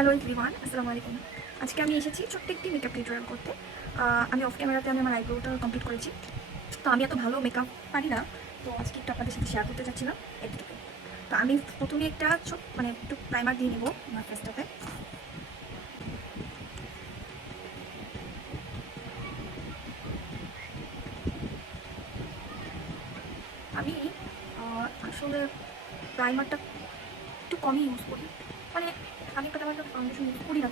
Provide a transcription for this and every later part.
Hello everyone, আসসালামু আলাইকুম। আজকে আমি এসেছি ছোট্ট একটি মেকআপ টিউটোরিয়াল করতে। আমি অফ ক্যামেরাতে আমার আইব্রোটা কমপ্লিট করেছি। তো আমি এত ভালো মেকআপ পারি না, তো আজকে একটু আপনাদের সাথে শেয়ার করতে চাচ্ছিলাম এটুকু। তো আমি প্রথমে একটা একটু প্রাইমার দিয়ে নেবো আমার ফেসটাতে। আমি আসলে প্রাইমারটা একটু কমই ইউজ করি, মানে আমি একটা তেমন একটা ফাউন্ডেশন ইউজ করি না।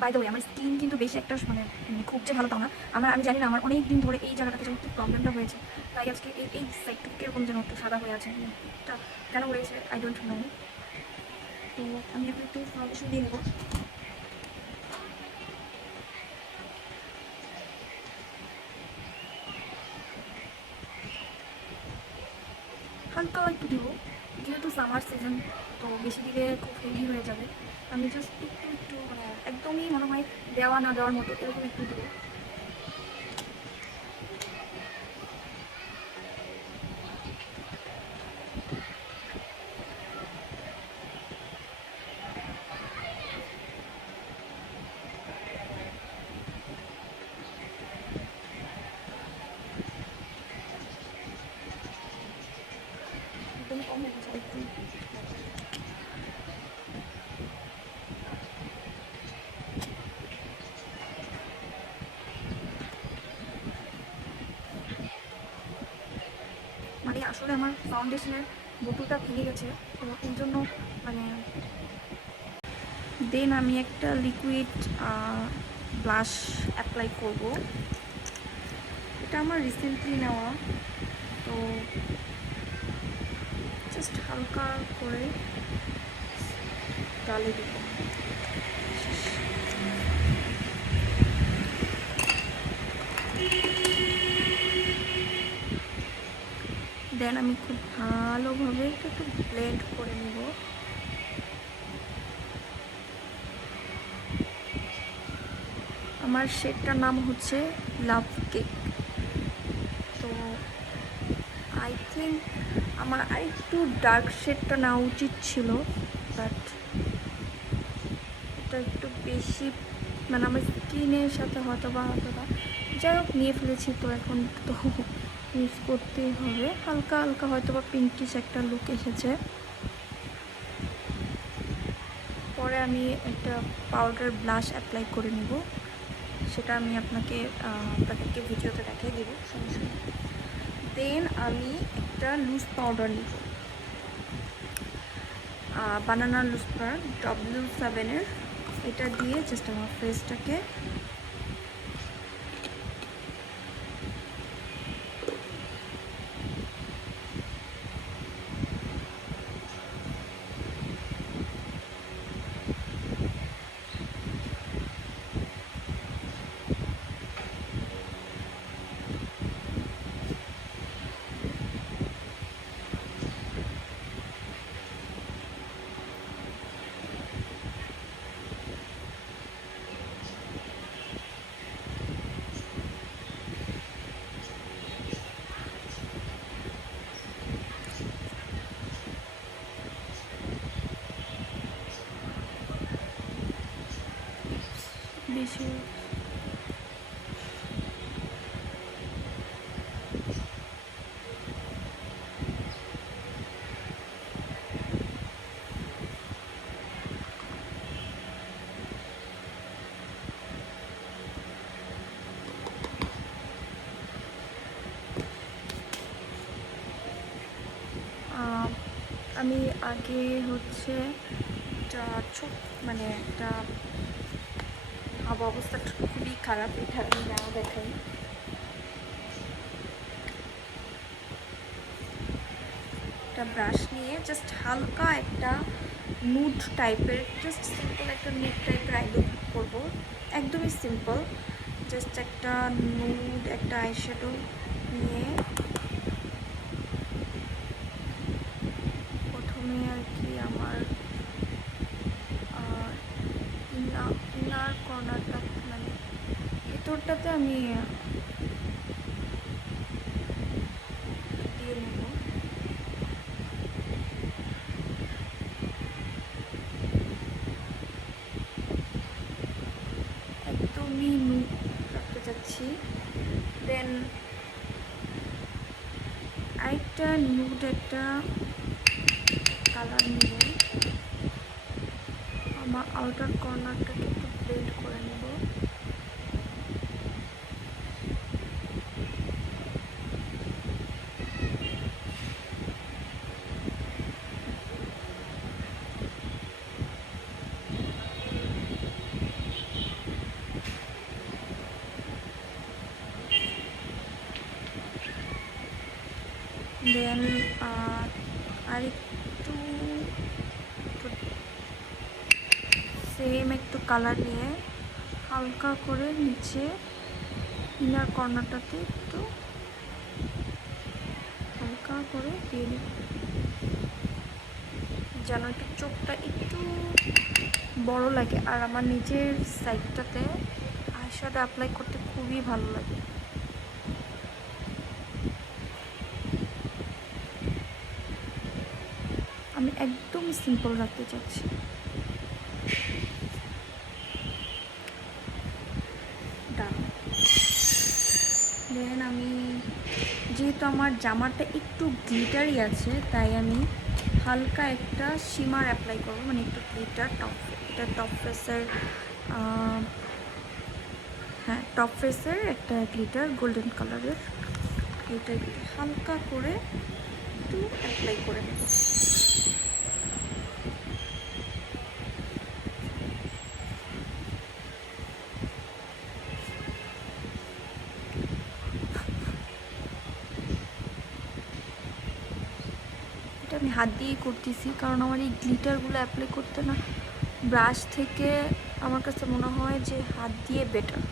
বাই দ্য ওয়ে, আমার স্কিন কিন্তু বেশি একটা খুব যে ভালো তাও না। আমি জানি না, আমার অনেক দিন ধরে এই জায়গাটাতে যেন একটু প্রবলেমটা হয়েছে, তাই আজকে এই সাইডটুকু এরকম যেন একটু সাদা হয়ে আছে। এটা কেন হয়েছে আই ডোন্ট নো। তো আমি এখন একটু ফাউন্ডেশন দিয়ে নেব। হালকা একটু দিব, যেহেতু সামার সিজন, তো বেশি দিলে খুব হেভি হয়ে যাবে। আমি জাস্ট একটু একটু একদমই মনে হয় দেওয়া না দেওয়ার মতো এরকম একটু দেবো। একদমই কম হয়ে গেছে একটু। মানে আসলে আমার ফাউন্ডেশনের বোতলটা ভেঙে গেছে, তো এই জন্য মানে দেন আমি একটা লিকুইড ব্লাশ অ্যাপ্লাই করব। এটা আমার রিসেন্টলি নেওয়া, তো জাস্ট হালকা করে ডালে দিব। দেন আমি খুব ভালোভাবে একটু একটু ব্লেন্ড করে নেব। আমার শেডটার নাম হচ্ছে লাভ কেক। তো আই থিঙ্ক আমার আরেকটু ডার্ক শেডটা নেওয়া উচিত ছিল, বাট এটা একটু বেশি আমার স্কিনের সাথে হয়তো বা যাই হোক নিয়ে ফেলেছি, তো এখন তো ইউজ করতেই হবে। হালকা হালকা হয়তো বা পিঙ্কিশ একটা লুক এসেছে। পরে আমি একটা পাউডার ব্লাশ অ্যাপ্লাই করে নেব, সেটা আমি আপনাদেরকে ভিডিওতে দেখিয়ে দেবো, সমস্যা নেই। দেন আমি একটা লুজ পাউডার নিব, বানানা লুজ পাউডার W7-এর। এটা দিয়ে জাস্ট আমার ফেসটাকে বেশি আমি আগে হচ্ছে একটা একটা অবস্থাটা খুবই খারাপ, এটা আমি নাও দেখাই। একটা ব্রাশ নিয়ে জাস্ট হালকা একটা নুড টাইপের, জাস্ট সিম্পল একটা নুড টাইপের আইলুক করবো, একদমই সিম্পল। জাস্ট একটা নুড একটা আইশ্যাডো নিয়ে প্রথমে আর কি আমার ইনার কর্নারটা ভেতরটাতে আমি দিয়ে নেব। আরেকটা নিউড একটা কালার নিব, আমার আউটার কর্নারটাকে একটু ব্লেন্ড করে নেব। দেন আরেকটু সেম একটু কালার নিয়ে হালকা করে নিচে ইনার কর্নারটাতে একটু হালকা করে দিয়ে দেব, যেন একটু চোখটা একটু বড় লাগে। আর আমার নিচের সাইডটাতে আইশ্যাডো অ্যাপ্লাই করতে খুবই ভালো লাগে। আমি একদম সিম্পল রাখতে চাচ্ছি। ডান। দেন আমি যেহেতু আমার জামাটা একটু গ্লিটারি আছে, তাই আমি হালকা একটা শিমার অ্যাপ্লাই করবো, মানে একটু গ্লিটার এটা টপ ফেসের, হ্যাঁ টপ ফেসের একটা গ্লিটার গোল্ডেন কালারের, এটা একটু হালকা করে একটু অ্যাপ্লাই করে নেব। এটা আমি হাত দিয়েই করতেছি, কারণ আমার এই গ্লিটারগুলো অ্যাপ্লাই করতে না ব্রাশ থেকে আমার কাছে মনে হয় যে হাত দিয়ে বেটার।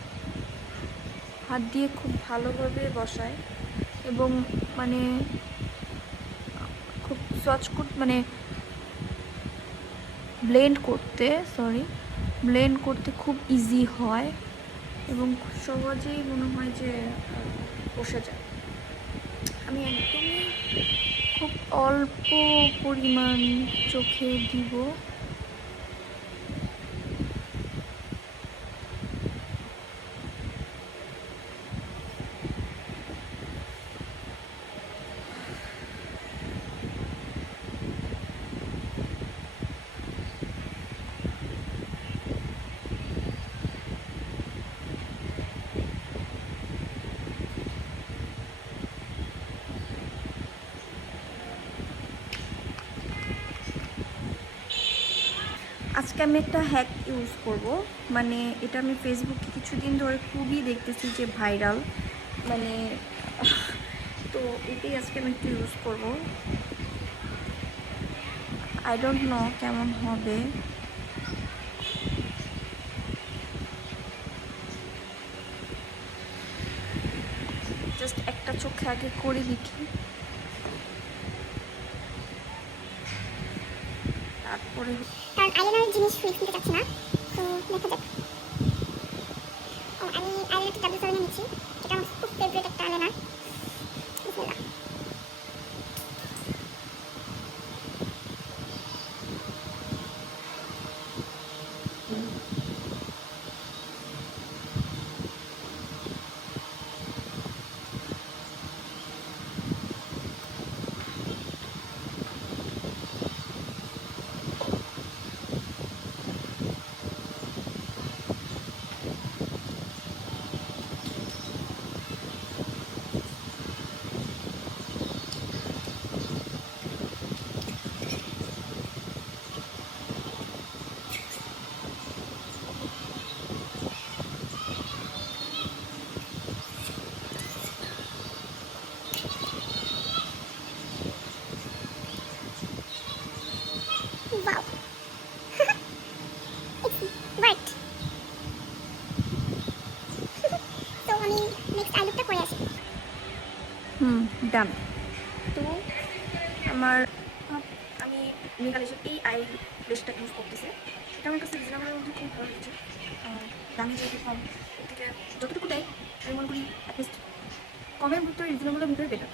হাত দিয়ে খুব ভালোভাবে বসায় এবং মানে খুব সচ মানে ব্লেন্ড করতে খুব ইজি হয় এবং খুব সহজেই মনে হয় যে বসে যায়। আমি একদমই খুব অল্প পরিমাণ চোখে দিব। আজকে আমি একটা হ্যাক ইউজ করব, মানে এটা আমি ফেসবুকে কিছুদিন ধরে খুবই দেখতেছি যে ভাইরাল, মানে তো এটাই আজকে আমি একটু ইউজ করব। আই ডোন্ট নো কেমন হবে। জাস্ট একটা চোখে আগে করে দেখি, তারপরে কারণ আইলাইনারের জিনিস ফিক্স নিতে চাচ্ছি না, তো দেখা যাক। আমি আইলাইনারটা ডাবল নিচ্ছি, এটা আমার খুব ফেভারিট একটা আইলাইনার। বিসমিল্লাহ। Wow. It's white. So আমি নেক্সট আই লুকটা করে আসি। ডান। তো আমার আমি মেগালেশের এই আই ব্লেশটা ইউজ করতেছি, এটা আমার কাছে রিজনেবলের মধ্যে খুব ভালো লেগেছে। দামি যেহেতু কম, এর থেকে যতটুকু দেয় আমি মনে করি অ্যাটলিস্ট কমের ভিতরে রিজনেবলের ভিতরে বেটার।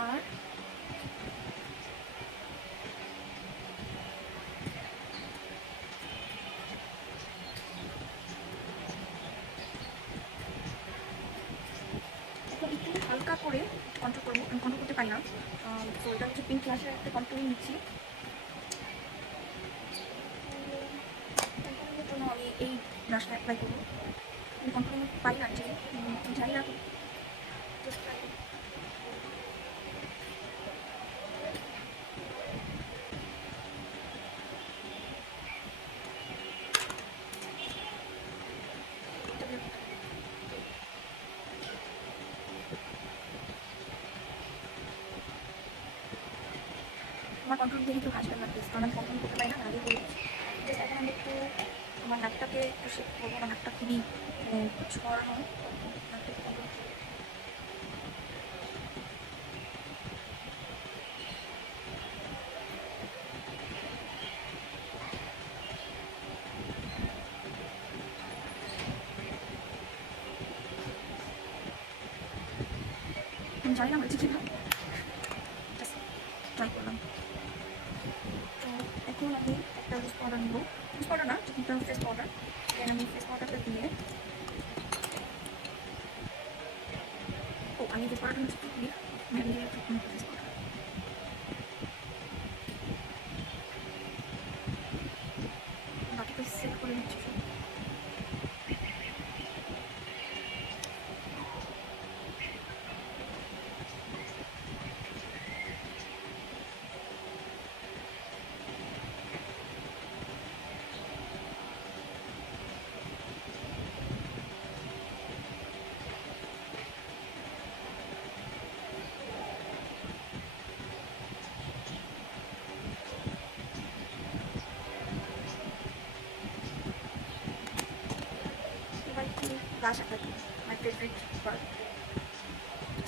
আর এখন একটু হালকা করে কন্ট্রোল করবো, আমি কন্ট্রোল করতে পারি না। তো এটা হচ্ছে পিঙ্ক ফ্লাশের একটা কন্ট্রোল নিচ্ছি। কন্ট্রোলের জন্য আমি এই ব্রাশটা অ্যাপ্লাই করবো। আমি কন্ট্রোল পারি না যে জানি না, জাস্ট ট্রাই করি। আমার কন্ট্রোল দিয়ে একটু হাসবেন না প্লিজ, কারণ আমি কন্ট্রোল করতে পারি না, আগে বলি। জাস্ট এখন আমি একটু আমার নাকটাকে একটু শেপ করবো। আমার নাকটা খুবই ছড়ানো, নাকটা একটু control করবো। আমি জানি না হয়েছে কিনা, জাস্ট ট্রাই করলাম। তো এখন আমি একটা লুজ পাউডার নেবো, লুজ পাউডার না, একটা ফেস পাউডার। দেন আমি ফেস পাউডারটা দিয়ে, ও আমি যে পাউডার হচ্ছে দিয়ে আমি দিয়ে ফেস পাউডার বাকিটা সেট করে দিচ্ছি সব। এবার একটু ব্রাশ অ্যাপ্লাই করবো, মাই ফেভারিট পার্ট।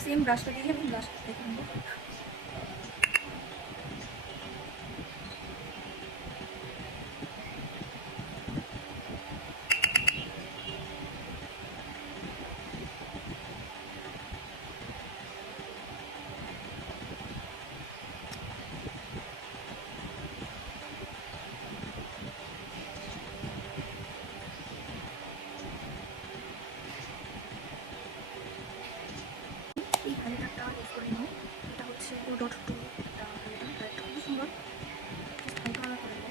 সেম ব্রাশটা দিয়ে আমি ব্রাশ অ্যাপ্লাই করবো। এই হাইলাইটারটা ইউজ করে নিই, এটা হচ্ছে ডট টু একটা হাইলাইটার, এটা খুব সুন্দর, জাস্ট হালকা হালকা করে নেবো।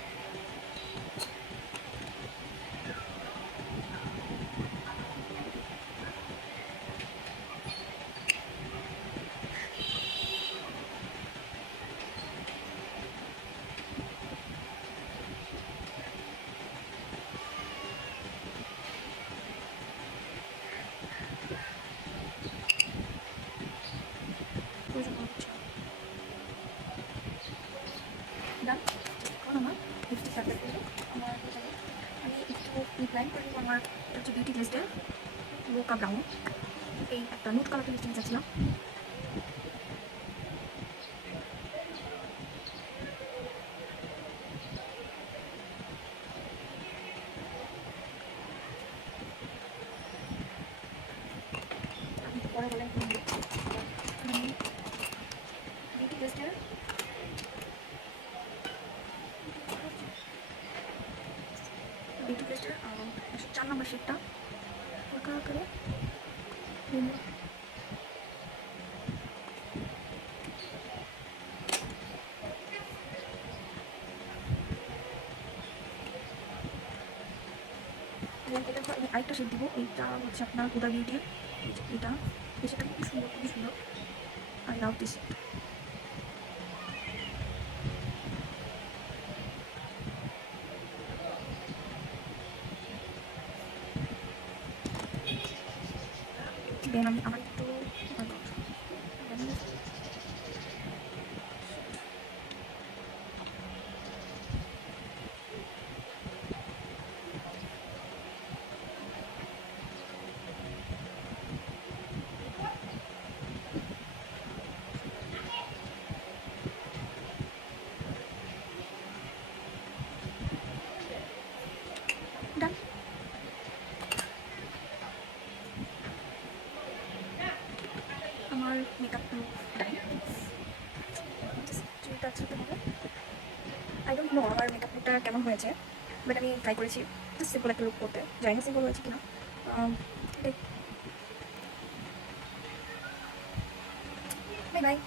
প্রয়োজন হচ্ছে ডান। এখন আমার লিপস্টিক অ্যাপ্লাই করবো। আমার হয়ে যাবে, আমি একটু লাইন করে নেবো। আমার এটা হচ্ছে বিউটি টেস্টের মোকা ব্রাউন, এই একটা নুট কালারের লিপস্টিক চাচ্ছিলাম। আমি পরে বলেন বিউটি টেস্টের বিউটি টেস্টের 4 নম্বর শেডটা হালকা করে নেবো। এটার পর আমি আরেকটা শেড দিব, এইটা হচ্ছে আপনার হুদা বিউটির, এটা এই শেডটা খুব সুন্দর, খুবই সুন্দর। I love this shade. Then আমি আবার একটু ডান। নো আমার মেকআপ লুকটা কেমন হয়েছে, বাট আমি ট্রাই করেছি সিম্পল একটা লুক করতে, জানি না সিম্পল হয়েছে কিনা। Bye bye.